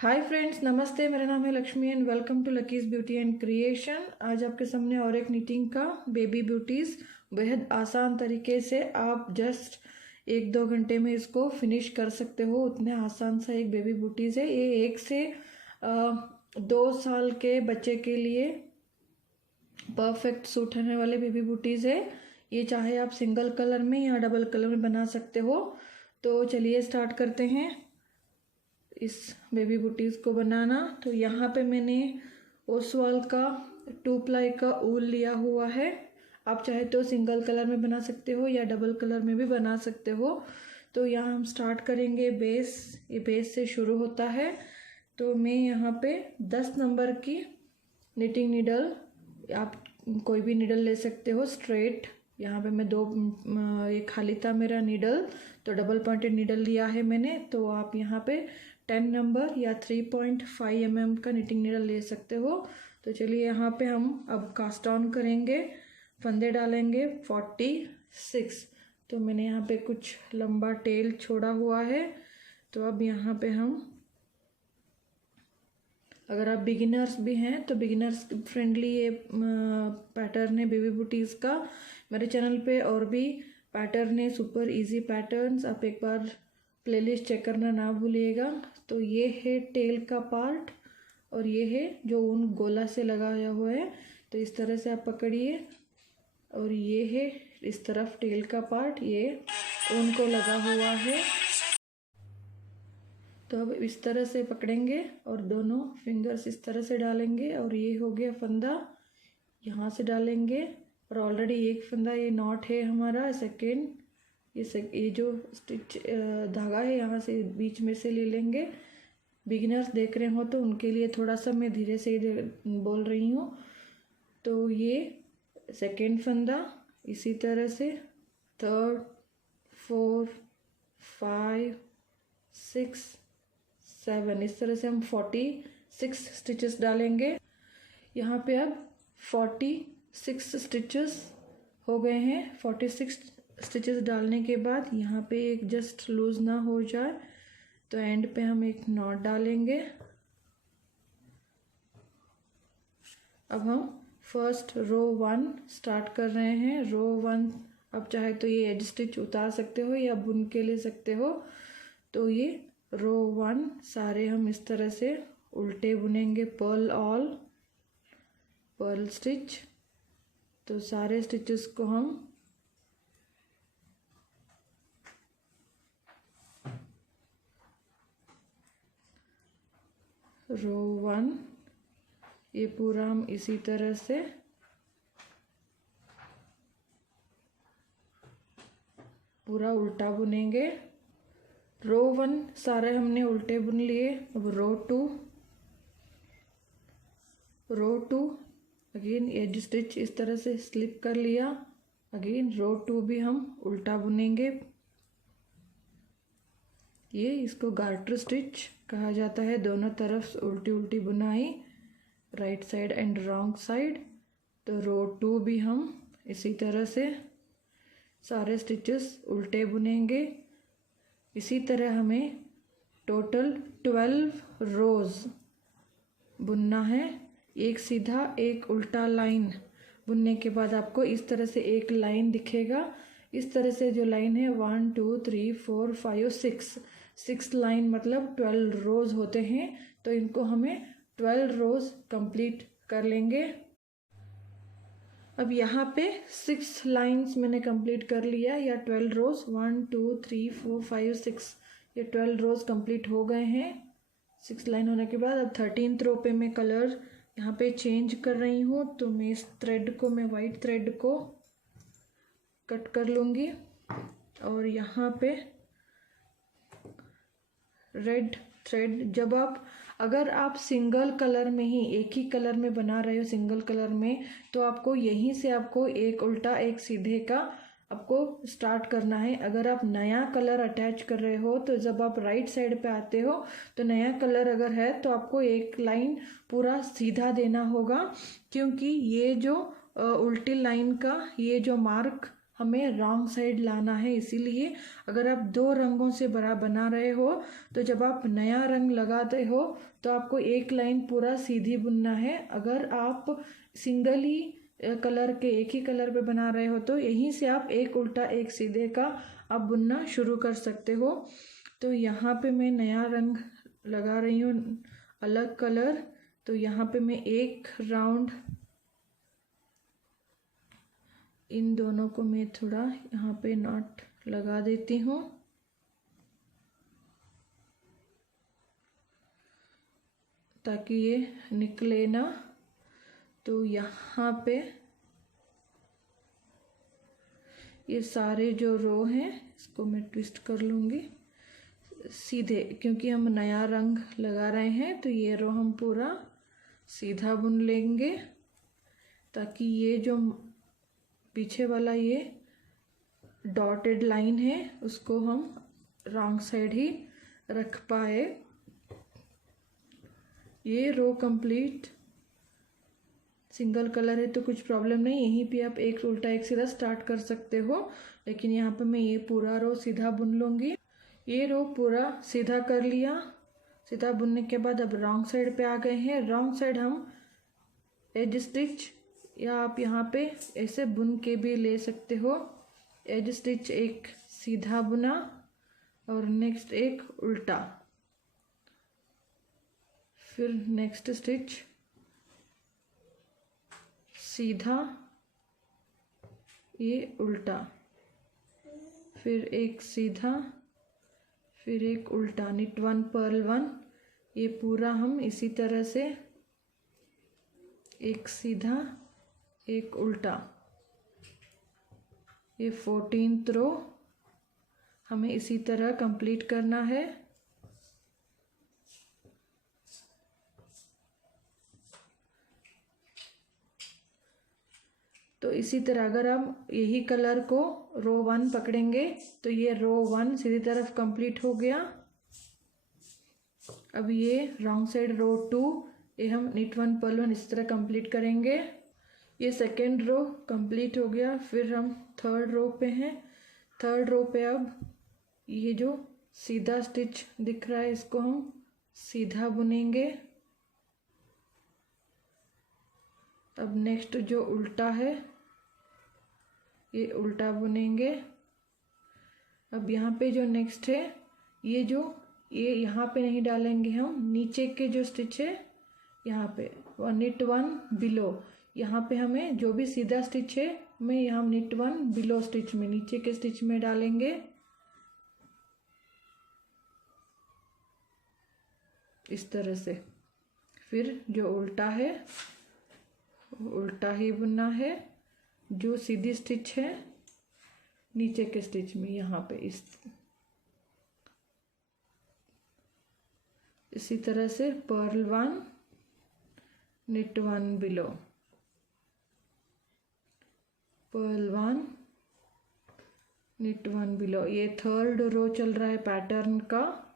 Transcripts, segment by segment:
Hi friends, नमस्ते। मेरा नाम है Lakshmi and welcome to Lucky's beauty and creation. आज आपके सामने और एक नीटिंग का बेबी ब्यूटीज़ बेहद आसान तरीके से आप जस्ट 1-2 घंटे में इसको फिनिश कर सकते हो। उतने आसान सा एक बेबी ब्यूटीज़ है ये। 1 से 2 साल के बच्चे के लिए परफेक्ट सूट होने वाले बेबी ब्यूटीज़ है ये। चाहे आप सिंगल कलर में या डबल कलर में बना सकते हो। तो चलिए स्टार्ट करते हैं इस बेबी बूटीज़ को बनाना। तो यहाँ पे मैंने ओसवाल का 2 प्लाई का ऊल लिया हुआ है। आप चाहे तो सिंगल कलर में बना सकते हो या डबल कलर में भी बना सकते हो। तो यहाँ हम स्टार्ट करेंगे बेस। ये बेस से शुरू होता है। तो मैं यहाँ पे 10 नंबर की निटिंग नीडल, आप कोई भी नीडल ले सकते हो स्ट्रेट। यहाँ पे मैं ये खाली था मेरा नीडल, तो डबल पॉइंटेड नीडल लिया है मैंने। तो आप यहाँ पे 10 नंबर या 3.5 mm का निटिंग नीडल ले सकते हो। तो चलिए यहाँ पे हम अब कास्ट ऑन करेंगे, फंदे डालेंगे 46। तो मैंने यहाँ पे कुछ लंबा टेल छोड़ा हुआ है। तो अब यहाँ पे हम, अगर आप बिगिनर्स भी हैं तो बिगिनर्स फ्रेंडली ये पैटर्न है बेबी बूटीज़ का। मेरे चैनल पे और भी पैटर्न है, सुपर इजी पैटर्न्स। आप एक बार प्लेलिस्ट चेक करना ना भूलिएगा। तो ये है टेल का पार्ट और ये है जो ऊन गोला से लगाया हुआ है। तो इस तरह से आप पकड़िए और ये है इस तरफ टेल का पार्ट, ये ऊन को लगा हुआ है। तो अब इस तरह से पकड़ेंगे और दोनों फिंगर्स इस तरह से डालेंगे और ये हो गया फंदा, यहाँ से डालेंगे। और ऑलरेडी एक फंदा ये नॉट है हमारा सेकेंड। ये जो स्टिच धागा है यहाँ से बीच में से ले लेंगे। बिगिनर्स देख रहे हो तो उनके लिए थोड़ा सा मैं धीरे से बोल रही हूँ। तो ये सेकेंड फंदा, इसी तरह से थर्ड, 4, 5, 6, 7, इस तरह से हम 46 स्टिचेस डालेंगे। यहाँ पे अब 46 स्टिचेस हो गए हैं। 46 स्टिचेस डालने के बाद यहाँ पे एक जस्ट लूज ना हो जाए तो एंड पे हम एक नॉट डालेंगे। अब हम फर्स्ट रो 1 स्टार्ट कर रहे हैं। रो 1 अब चाहे तो ये एज स्टिच उतार सकते हो या बुन के ले सकते हो। तो ये रो 1 सारे हम इस तरह से उल्टे बुनेंगे, पर्ल स्टिच। तो सारे स्टिचेस को हम रो 1 ये पूरा हम इसी तरह से पूरा उल्टा बुनेंगे। रो 1 सारे हमने उल्टे बुन लिए। अब रो 2 अगेन एज स्टिच इस तरह से स्लिप कर लिया। अगेन रो 2 भी हम उल्टा बुनेंगे। ये इसको गार्टर स्टिच कहा जाता है। दोनों तरफ उल्टी उल्टी बुनाई, right side and wrong side. तो रो 2 भी हम इसी तरह से सारे स्टिचेस उल्टे बुनेंगे। इसी तरह हमें टोटल 12 रोज बुनना है। एक सीधा एक उल्टा लाइन बुनने के बाद आपको इस तरह से एक लाइन दिखेगा। इस तरह से जो लाइन है 1 2 3 4 5 6 लाइन मतलब 12 रोज होते हैं। तो इनको हमें 12 रोज कंप्लीट कर लेंगे। अब यहाँ पे 6 लाइंस मैंने कंप्लीट कर लिया, या 12 रोज 1 2 3 4 5 6 ये 12 रोज कंप्लीट हो गए हैं। 6 लाइन होने के बाद अब 13th रो पे मैं कलर यहाँ पे चेंज कर रही हूँ। तो मैं इस थ्रेड को, मैं वाइट थ्रेड को कट कर लूँगी और यहाँ पे रेड थ्रेड। जब अगर आप सिंगल कलर में ही एक ही कलर में बना रहे हो सिंगल कलर में, तो आपको यहीं से आपको एक उल्टा एक सीधे का आपको स्टार्ट करना है। अगर आप नया कलर अटैच कर रहे हो तो जब आप राइट साइड पे आते हो तो नया कलर अगर है तो आपको एक लाइन पूरा सीधा देना होगा, क्योंकि ये जो उल्टी लाइन का ये जो मार्क हमें रॉन्ग साइड लाना है। इसीलिए अगर आप दो रंगों से बना रहे हो तो जब आप नया रंग लगाते हो तो आपको एक लाइन पूरा सीधी बुनना है। अगर आप सिंगल ही कलर के एक ही कलर पे बना रहे हो तो यहीं से आप एक उल्टा एक सीधे का आप बुनना शुरू कर सकते हो। तो यहाँ पे मैं नया रंग लगा रही हूँ, अलग कलर। तो यहाँ पे मैं एक राउंड इन दोनों को मैं थोड़ा यहाँ पे नॉट लगा देती हूँ। ताकि ये निकले ना। तो यहाँ पे ये सारे जो रो हैं इसको मैं ट्विस्ट कर लूँगी सीधे, क्योंकि हम नया रंग लगा रहे हैं। तो ये रो हम पूरा सीधा बुन लेंगे ताकि ये जो पीछे वाला ये डॉटेड लाइन है उसको हम रॉन्ग साइड ही रख पाए। ये रो कंप्लीट। सिंगल कलर है तो कुछ प्रॉब्लम नहीं, यहीं पे आप एक उल्टा एक सीधा स्टार्ट कर सकते हो। लेकिन यहाँ पे मैं ये पूरा रो सीधा बुन लूँगी। ये रो पूरा सीधा कर लिया। सीधा बुनने के बाद अब रॉन्ग साइड पे आ गए हैं। रॉन्ग साइड हम एज स्टिच या आप यहाँ पे ऐसे बुन के भी ले सकते हो। एज स्टिच एक सीधा बुना और नेक्स्ट एक उल्टा, फिर नेक्स्ट स्टिच सीधा, ये उल्टा, फिर एक सीधा, फिर एक उल्टा, निट वन पर्ल वन। ये पूरा हम इसी तरह से एक सीधा एक उल्टा, ये 14th रो हमें इसी तरह कंप्लीट करना है। तो इसी तरह अगर हम यही कलर को रो 1 पकड़ेंगे तो ये रो 1 सीधी तरफ कंप्लीट हो गया। अब ये रॉन्ग साइड रो 2 ये हम निट वन पर्ल वन इस तरह कंप्लीट करेंगे। ये सेकेंड रो कंप्लीट हो गया। फिर हम थर्ड रो पे हैं। थर्ड रो पे अब ये जो सीधा स्टिच दिख रहा है इसको हम सीधा बुनेंगे। अब नेक्स्ट जो उल्टा है ये उल्टा बुनेंगे। अब यहाँ पे जो नेक्स्ट है ये यहाँ पे नहीं डालेंगे हम, नीचे के जो स्टिच है यहाँ पे निट वन बिलो, यहाँ पे हमें जो भी सीधा स्टिच है मैं यहाँ निट वन बिलो स्टिच में नीचे के स्टिच में डालेंगे इस तरह से। फिर जो उल्टा है उल्टा ही बुनना है। जो सीधी स्टिच है नीचे के स्टिच में यहाँ पे इसी तरह से purl one knit one below, purl one knit one below. ये थर्ड रो चल रहा है पैटर्न का।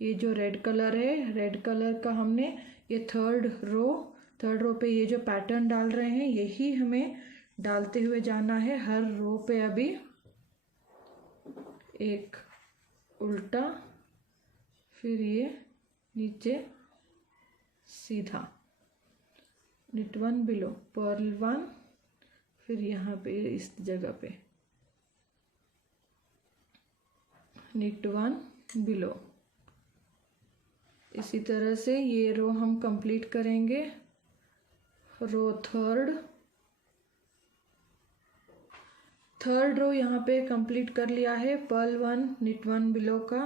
ये जो रेड कलर है रेड कलर का हमने ये थर्ड रो पे ये जो पैटर्न डाल रहे हैं यही हमें डालते हुए जाना है। हर रो पे अभी एक उल्टा, फिर ये नीचे सीधा knit one below purl one, फिर यहाँ पे इस जगह पे निट वन बिलो। इसी तरह से ये रो हम कंप्लीट करेंगे। रो थर्ड रो यहाँ पे कंप्लीट कर लिया है purl one knit one below का।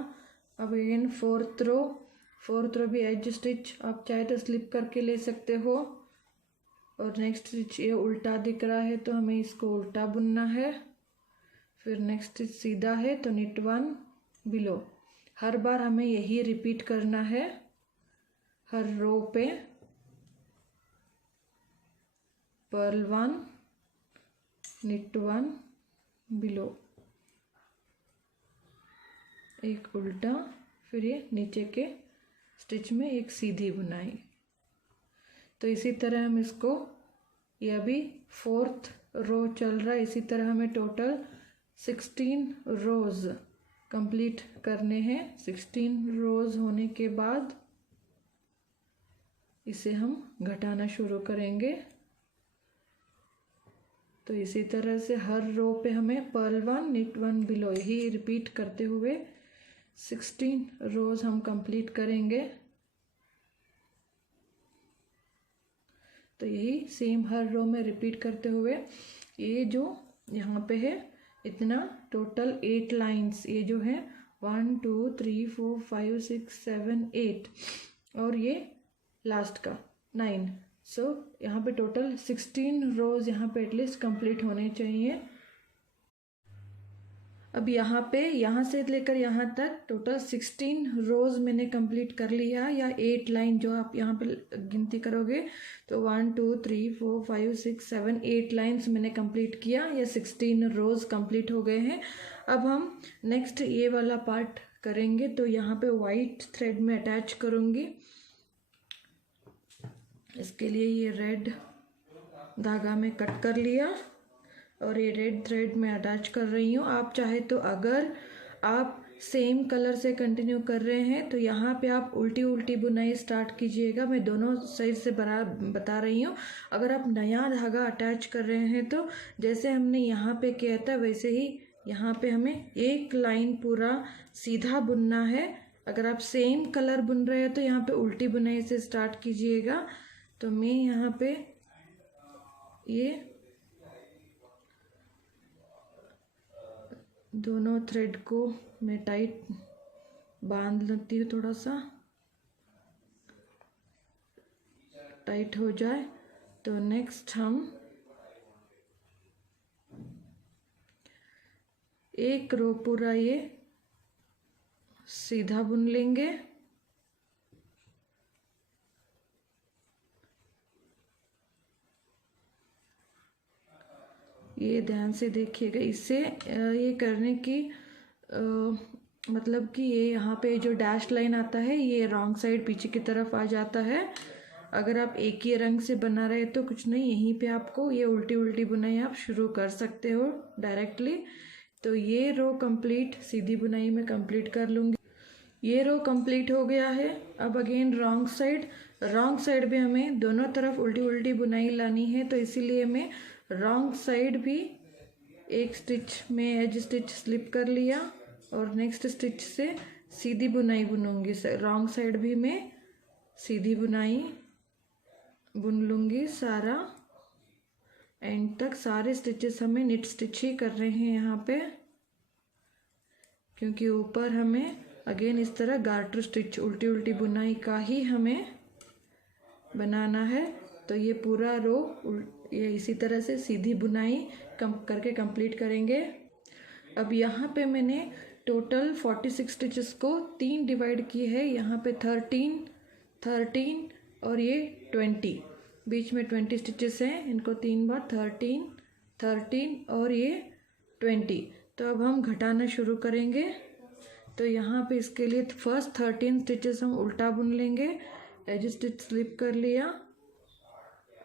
अब अगेन फोर्थ रो भी एज स्टिच आप चाहे तो स्लिप करके ले सकते हो। और नेक्स्ट स्टिच ये उल्टा दिख रहा है तो हमें इसको उल्टा बुनना है। फिर नेक्स्ट स्टिच सीधा है तो निट वन बिलो। हर बार हमें यही रिपीट करना है हर रो पे। Purl one knit one below, एक उल्टा, फिर ये नीचे के स्टिच में एक सीधी बुनाई। तो इसी तरह हम इसको ये अभी फोर्थ रो चल रहा है। इसी तरह हमें टोटल 16 रोज़ कंप्लीट करने हैं। 16 रोज़ होने के बाद इसे हम घटाना शुरू करेंगे। तो इसी तरह से हर रो पे हमें पर्ल 1 निट 1 बिलो यही रिपीट करते हुए 16 रोज़ हम कंप्लीट करेंगे। तो यही सेम हर रो में रिपीट करते हुए ये जो यहाँ पे है इतना टोटल 8 लाइंस, ये जो है 1 2 3 4 5 6 7 8 और ये लास्ट का 9। सो यहाँ पे टोटल 16 रोज़ यहाँ पे एटलीस्ट कंप्लीट होने चाहिए। अब यहाँ पे यहाँ से लेकर यहाँ तक टोटल 16 रोज़ मैंने कंप्लीट कर लिया, या 8 लाइन जो आप यहाँ पे गिनती करोगे तो 1 2 3 4 5 6 7 8 लाइन्स मैंने कंप्लीट किया, या 16 रोज़ कंप्लीट हो गए हैं। अब हम नेक्स्ट ये वाला पार्ट करेंगे। तो यहाँ पे वाइट थ्रेड में अटैच करूँगी। इसके लिए ये रेड धागा में कट कर लिया और ये रेड थ्रेड में अटैच कर रही हूँ। आप चाहे तो अगर आप सेम कलर से कंटिन्यू कर रहे हैं तो यहाँ पे आप उल्टी उल्टी बुनाई स्टार्ट कीजिएगा। मैं दोनों साइड से बता रही हूँ। अगर आप नया धागा अटैच कर रहे हैं तो जैसे हमने यहाँ पे किया था वैसे ही यहाँ पे हमें एक लाइन पूरा सीधा बुनना है। अगर आप सेम कलर बुन रहे हैं तो यहाँ पे उल्टी बुनाई से स्टार्ट कीजिएगा। तो मैं यहाँ पे ये दोनों थ्रेड को मैं टाइट बांध लेती हूँ, थोड़ा सा टाइट हो जाए। तो नेक्स्ट हम एक रो पूरा ये सीधा बुन लेंगे। ये ध्यान से देखिएगा। इससे ये करने की मतलब कि ये यहाँ पे जो डैश लाइन आता है ये रॉन्ग साइड पीछे की तरफ आ जाता है। अगर आप एक ही रंग से बना रहे तो कुछ नहीं, यहीं पे आपको ये उल्टी उल्टी बुनाई आप शुरू कर सकते हो डायरेक्टली। तो ये रो कंप्लीट सीधी बुनाई में कंप्लीट कर लूँगी। ये रो कंप्लीट हो गया है। अब अगेन रॉन्ग साइड भी हमें दोनों तरफ उल्टी उल्टी बुनाई लानी है। तो इसीलिए मैं रॉन्ग साइड भी एक स्टिच में एज स्टिच स्लिप कर लिया और नेक्स्ट स्टिच से सीधी बुनाई बुनूंगी। रॉन्ग साइड भी मैं सीधी बुनाई बुन लूँगी सारा एंड तक। सारे स्टिचेस हमें निट स्टिच ही कर रहे हैं यहाँ पे, क्योंकि ऊपर हमें अगेन इस तरह गार्टर स्टिच उल्टी उल्टी बुनाई का ही हमें बनाना है। तो ये पूरा रो ये इसी तरह से सीधी बुनाई करके कंप्लीट करेंगे। अब यहाँ पे मैंने टोटल 46 स्टिचेस को 3 डिवाइड की है। यहाँ पे 13 और ये 20, बीच में 20 स्टिचेस हैं। इनको 3 बार 13 और ये 20। तो अब हम घटाना शुरू करेंगे। तो यहाँ पे इसके लिए फर्स्ट 13 स्टिचेस हम उल्टा बुन लेंगे। एज स्टिच स्लिप कर लिया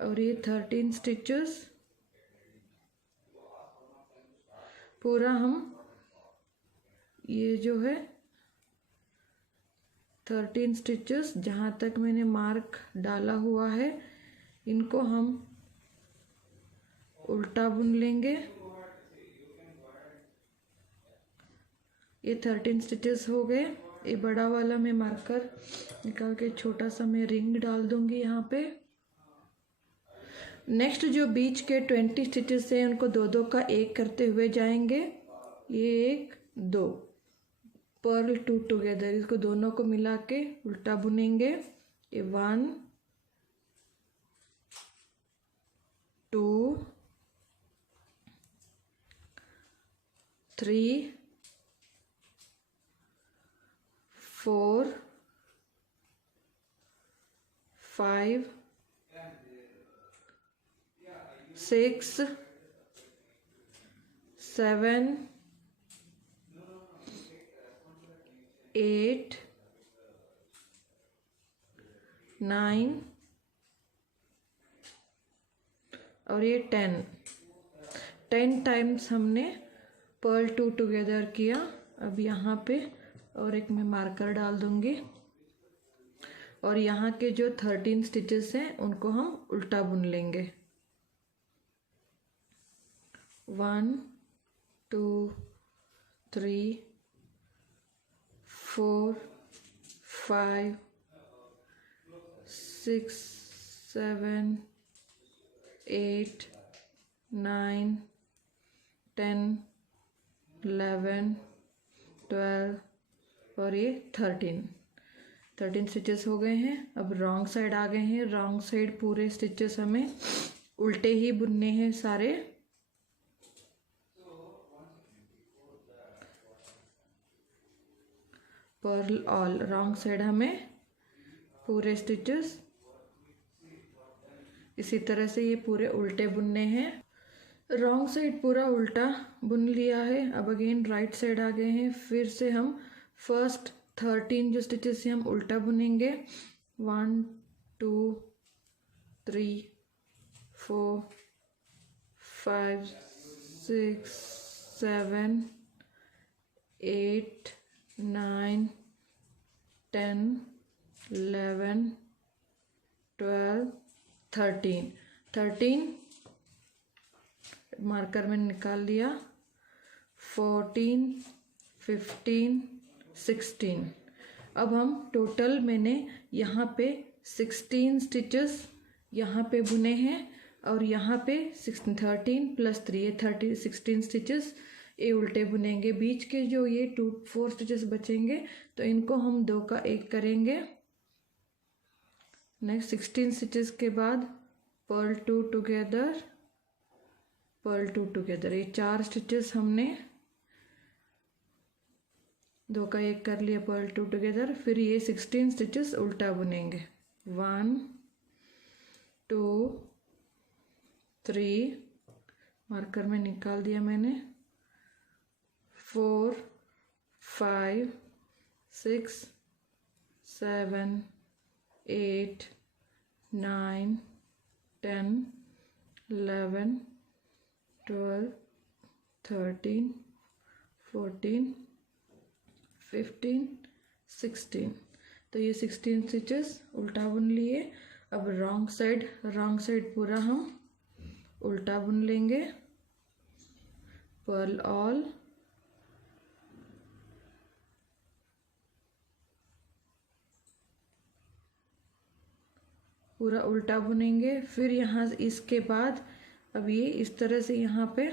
और ये 13 स्टिचेस पूरा हम ये जो है 13 स्टिचेस जहाँ तक मैंने मार्क डाला हुआ है इनको हम उल्टा बुन लेंगे। ये 13 स्टिचेस हो गए। ये बड़ा वाला मैं मार्कर निकाल के छोटा सा मैं रिंग डाल दूंगी यहाँ पे। नेक्स्ट जो बीच के 20 स्टिचेस हैं उनको दो दो का एक करते हुए जाएंगे। ये 1 2 पर्ल 2 टुगेदर, इसको दोनों को मिला के उल्टा बुनेंगे। ये 1 2 3 4 5 6 7 8 9 और ये 10। 10 टाइम्स हमने पर्ल 2 टुगेदर किया। अब यहाँ पे और एक मैं मार्कर डाल दूँगी और यहाँ के जो 13 स्टिचेस हैं उनको हम उल्टा बुन लेंगे। 1 2 3 4 5 6 7 8 9 10 11 12 और ये 13 स्टिचेस हो गए हैं। अब रॉन्ग साइड आ गए हैं। रॉन्ग साइड पूरे स्टिचेस हमें उल्टे ही बुनने हैं सारे। पर्ल ऑल रॉन्ग साइड हमें पूरे स्टिचेस इसी तरह से ये पूरे उल्टे बुनने हैं। रॉन्ग साइड पूरा उल्टा बुन लिया है। अब अगेन राइट साइड आ गए हैं। फिर से हम फर्स्ट 13 जो स्टिचेस हैं हम उल्टा बुनेंगे। 1 2 3 4 5 6 7 8 9 10 11 12 13 मार्कर में निकाल लिया। 14 15 16। अब हम टोटल मैंने यहाँ पे 16 स्टिचेस यहाँ पे बुने हैं और यहाँ पे 13 + 3 ये 16 स्टिचेस ये उल्टे बुनेंगे। बीच के जो ये 4 स्टिचेस बचेंगे तो इनको हम 2 का 1 करेंगे। नेक्स्ट 16 स्टिचेस के बाद पर्ल 2 टुगेदर पर्ल 2 टुगेदर ये 4 स्टिचेस हमने 2 का 1 कर लिया पर्ल 2 टुगेदर। फिर ये 16 स्टिचेस उल्टा बुनेंगे। 1 2 3 मार्कर में निकाल दिया मैंने। 4 5 6 7 8 9 10 11 12 13 14 15 16। तो ये 16 स्टिचेस उल्टा बुन लिए। अब रॉन्ग साइड पूरा हम उल्टा बुन लेंगे। पर्ल ऑल पूरा उल्टा बुनेंगे। फिर यहाँ इसके बाद अब ये इस तरह से यहाँ पे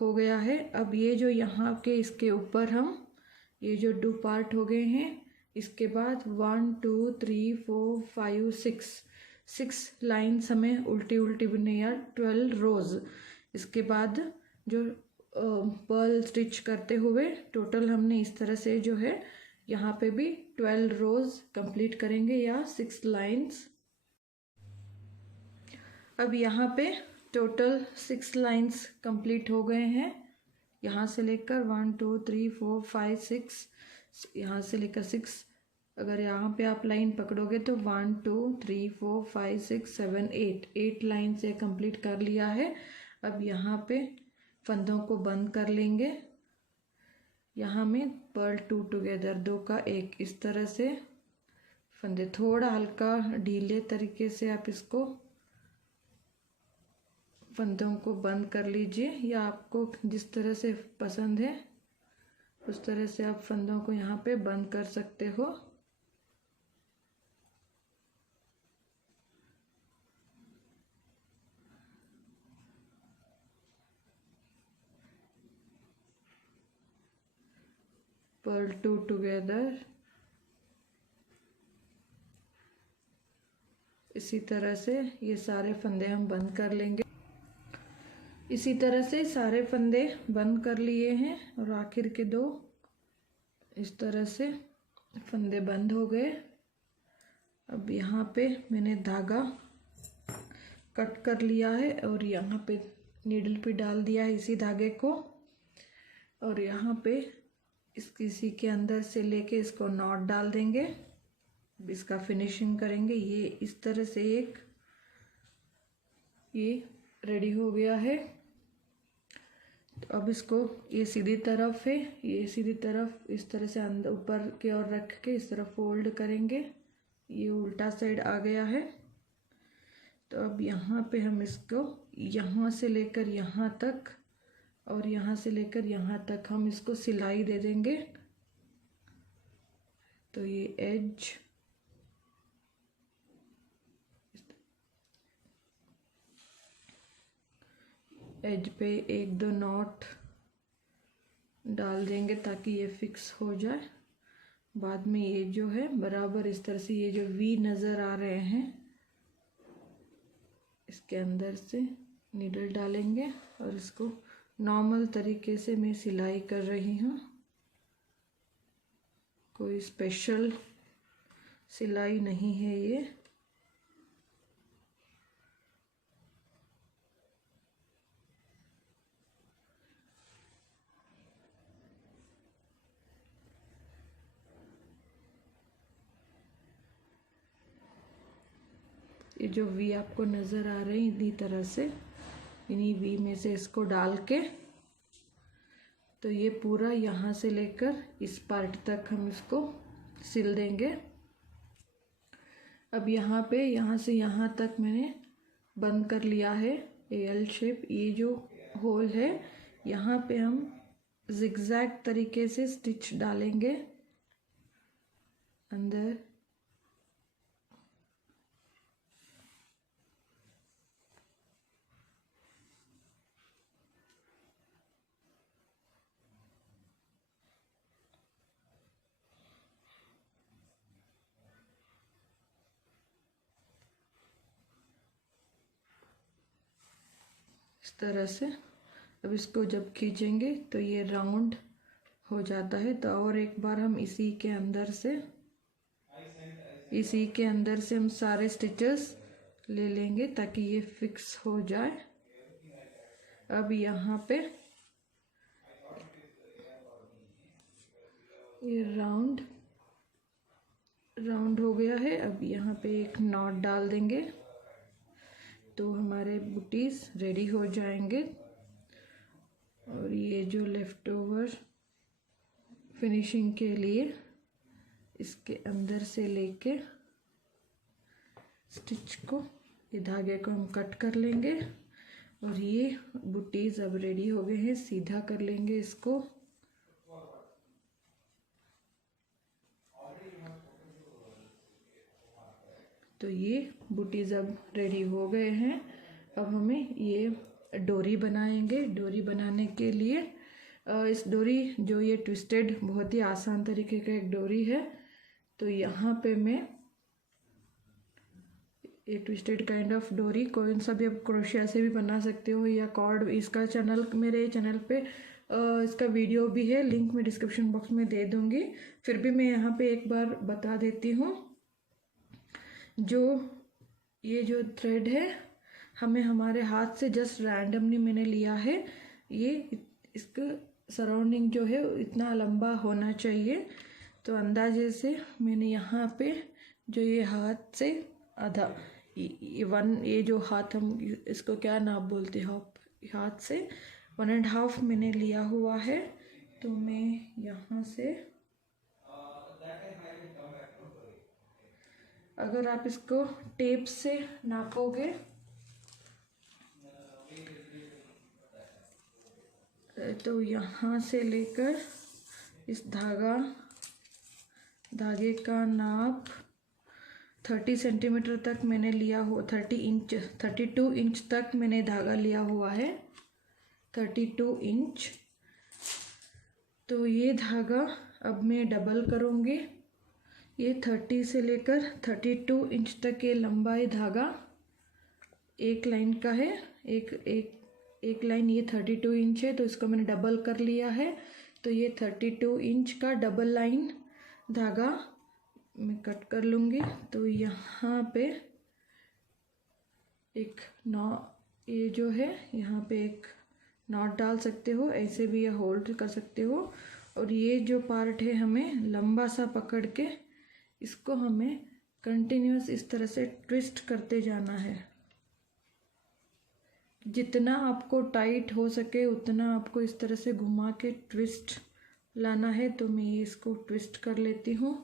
हो गया है। अब ये जो यहाँ के इसके ऊपर हम ये जो 2 पार्ट हो गए हैं इसके बाद 1 2 3 4 5 6 लाइन्स हमें उल्टी उल्टी बुनने या 12 रोज। इसके बाद जो पर्ल स्टिच करते हुए टोटल हमने इस तरह से जो है यहाँ पे भी 12 रोज कंप्लीट करेंगे या 6 लाइन्स। अब यहाँ पे टोटल 6 लाइन्स कंप्लीट हो गए हैं। यहाँ से लेकर 1 2 3 4 5 6 यहाँ से लेकर 6। अगर यहाँ पे आप लाइन पकड़ोगे तो 1 2 3 4 5 6 7 8 लाइन से कंप्लीट कर लिया है। अब यहाँ पे फंदों को बंद कर लेंगे। यहाँ में पर्ल 2 टुगेदर 2 का 1 इस तरह से फंदे थोड़ा हल्का ढीले तरीके से आप इसको फंदों को बंद कर लीजिए या आपको जिस तरह से पसंद है उस तरह से आप फंदों को यहाँ पे बंद कर सकते हो। पर्ल 2 टुगेदर इसी तरह से ये सारे फंदे हम बंद कर लेंगे। इसी तरह से सारे फंदे बंद कर लिए हैं और आखिर के 2 इस तरह से फंदे बंद हो गए। अब यहाँ पे मैंने धागा कट कर लिया है और यहाँ पे नीडल पे डाल दिया है इसी धागे को और यहाँ पे इसी के अंदर से लेके इसको नॉट डाल देंगे। इसका फिनिशिंग करेंगे। ये इस तरह से एक ये रेडी हो गया है। तो अब इसको, ये सीधी तरफ है, ये सीधी तरफ इस तरह से अंदर ऊपर की ओर रख के इस तरफ फोल्ड करेंगे। ये उल्टा साइड आ गया है। तो अब यहाँ पे हम इसको यहाँ से लेकर यहाँ तक और यहाँ से लेकर यहाँ तक हम इसको सिलाई दे देंगे। तो ये एज पे 1-2 नॉट डाल देंगे ताकि ये फिक्स हो जाए। बाद में ये जो है बराबर इस तरह से ये जो वी नज़र आ रहे हैं इसके अंदर से नीडल डालेंगे और इसको नॉर्मल तरीके से मैं सिलाई कर रही हूँ। कोई स्पेशल सिलाई नहीं है ये। ये जो वी आपको नज़र आ रही है इन्हीं तरह से, इन्हीं वी में से इसको डाल के तो ये पूरा यहाँ से लेकर इस पार्ट तक हम इसको सिल देंगे। अब यहाँ पे यहाँ से यहाँ तक मैंने बंद कर लिया है एल शेप। ये जो होल है यहाँ पे हम जिगजैग तरीके से स्टिच डालेंगे अंदर। इस तरह से अब इसको जब खींचेंगे तो ये राउंड हो जाता है। तो और एक बार हम इसी के अंदर से हम सारे स्टिचेस ले लेंगे ताकि ये फिक्स हो जाए। अब यहाँ पे ये राउंड हो गया है। अब यहाँ पे एक नॉट डाल देंगे तो हमारे बूटीज रेडी हो जाएंगे। और ये जो लेफ़्ट ओवर फिनिशिंग के लिए इसके अंदर से लेके स्टिच को, ये धागे को हम कट कर लेंगे और ये बूटीज अब रेडी हो गए हैं। सीधा कर लेंगे इसको। तो ये बूटीज अब रेडी हो गए हैं। अब हमें ये डोरी बनाएंगे। डोरी बनाने के लिए इस डोरी जो ये ट्विस्टेड, बहुत ही आसान तरीके का एक डोरी है। तो यहाँ पे मैं ये ट्विस्टेड काइंड ऑफ डोरी, कोई सा भी आप क्रोशिया से भी बना सकते हो या कॉर्ड। इसका चैनल, मेरे चैनल पे इसका वीडियो भी है, लिंक मैं डिस्क्रिप्शन बॉक्स में दे दूँगी। फिर भी मैं यहाँ पे एक बार बता देती हूँ। ये जो थ्रेड है हमें हमारे हाथ से जस्ट रैंडमली मैंने लिया है। ये इसका सराउंडिंग जो है इतना लंबा होना चाहिए। तो अंदाजे से मैंने यहाँ पे जो ये हाथ से आधा, ये जो हाथ, हम इसको क्या नाप बोलते हैं, हाथ से 1.5 मैंने लिया हुआ है। तो मैं यहाँ से, अगर आप इसको टेप से नापोगे तो यहाँ से लेकर इस धागे का नाप 30 सेंटीमीटर तक मैंने लिया हो, 32 इंच तक मैंने धागा लिया हुआ है, 32 इंच। तो ये धागा अब मैं डबल करूँगी। ये 30 से लेकर 32 इंच तक ये लंबाई धागा एक लाइन का है। एक लाइन ये 32 इंच है तो इसको मैंने डबल कर लिया है। तो ये 32 इंच का डबल लाइन धागा मैं कट कर लूँगी। तो यहाँ पे एक ये जो है यहाँ पे एक नॉट डाल सकते हो, ऐसे भी ये होल्ड कर सकते हो। और ये जो पार्ट है हमें लंबा सा पकड़ के इसको हमें कंटिन्यूस इस तरह से ट्विस्ट करते जाना है। जितना आपको टाइट हो सके उतना आपको इस तरह से घुमा के ट्विस्ट लाना है। तो मैं इसको ट्विस्ट कर लेती हूँ।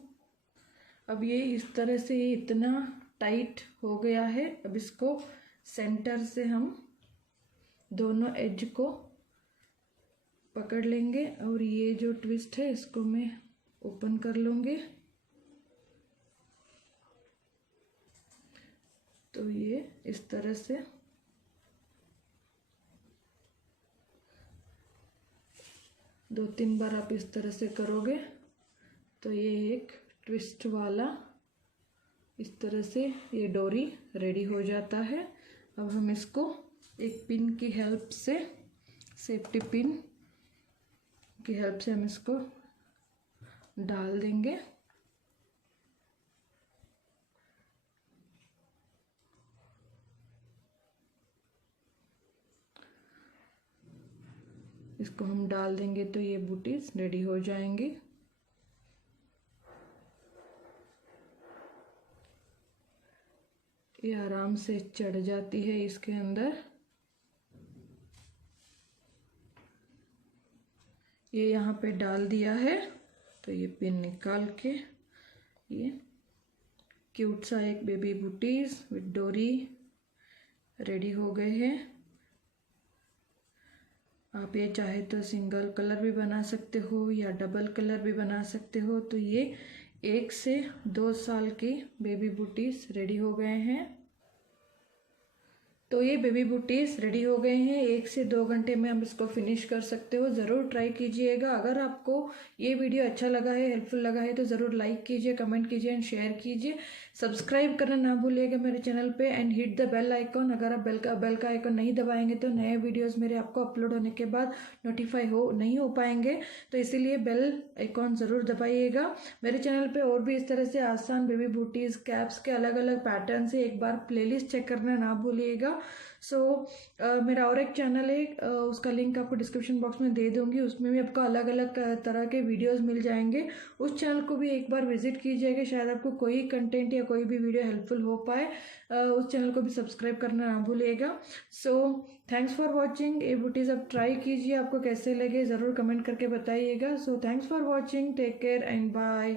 अब ये इस तरह से ये इतना टाइट हो गया है। अब इसको सेंटर से हम दोनों एज को पकड़ लेंगे और ये जो ट्विस्ट है इसको मैं ओपन कर लूँगी। तो ये इस तरह से दो तीन बार आप इस तरह से करोगे तो ये एक ट्विस्ट वाला इस तरह से ये डोरी रेडी हो जाता है। अब हम इसको एक पिन की हेल्प से, सेफ्टी पिन की हेल्प से हम इसको डाल देंगे। इसको हम डाल देंगे तो ये बूटीज रेडी हो जाएंगी। ये आराम से चढ़ जाती है इसके अंदर। ये यहाँ पे डाल दिया है तो ये पिन निकाल के ये क्यूट सा एक बेबी बूटीज विद डोरी रेडी हो गए हैं। आप ये चाहे तो सिंगल कलर भी बना सकते हो या डबल कलर भी बना सकते हो। तो ये 1 से 2 साल की बेबी बूटीज रेडी हो गए हैं। तो ये बेबी बूटीज रेडी हो गए हैं। 1 से 2 घंटे में हम इसको फिनिश कर सकते हो। ज़रूर ट्राई कीजिएगा। अगर आपको ये वीडियो अच्छा लगा है, हेल्पफुल लगा है तो ज़रूर लाइक कीजिए, कमेंट कीजिए एंड शेयर कीजिए। सब्सक्राइब करना ना भूलिएगा मेरे चैनल पे and hit the bell icon. अगर आप बेल का आइकॉन नहीं दबाएंगे तो नए वीडियोज़ मेरे आपको अपलोड होने के बाद नोटिफाई नहीं हो पाएंगे। तो इसीलिए बेल आइकॉन ज़रूर दबाइएगा। मेरे चैनल पे और भी इस तरह से आसान बेबी बूटीज़ कैप्स के अलग अलग पैटर्न से एक बार प्लेलिस्ट चेक करना ना भूलिएगा। मेरा और एक चैनल है, उसका लिंक आपको डिस्क्रिप्शन बॉक्स में दे दूंगी। उसमें भी आपको अलग अलग तरह के वीडियोस मिल जाएंगे। उस चैनल को भी एक बार विजिट कीजिएगा। शायद आपको कोई कंटेंट या कोई भी वीडियो हेल्पफुल हो पाए। उस चैनल को भी सब्सक्राइब करना ना भूलिएगा। Thanks for watching. ये बूटीज़ आप ट्राई कीजिए, आपको कैसे लगे ज़रूर कमेंट करके बताइएगा। Thanks for watching, take care and bye.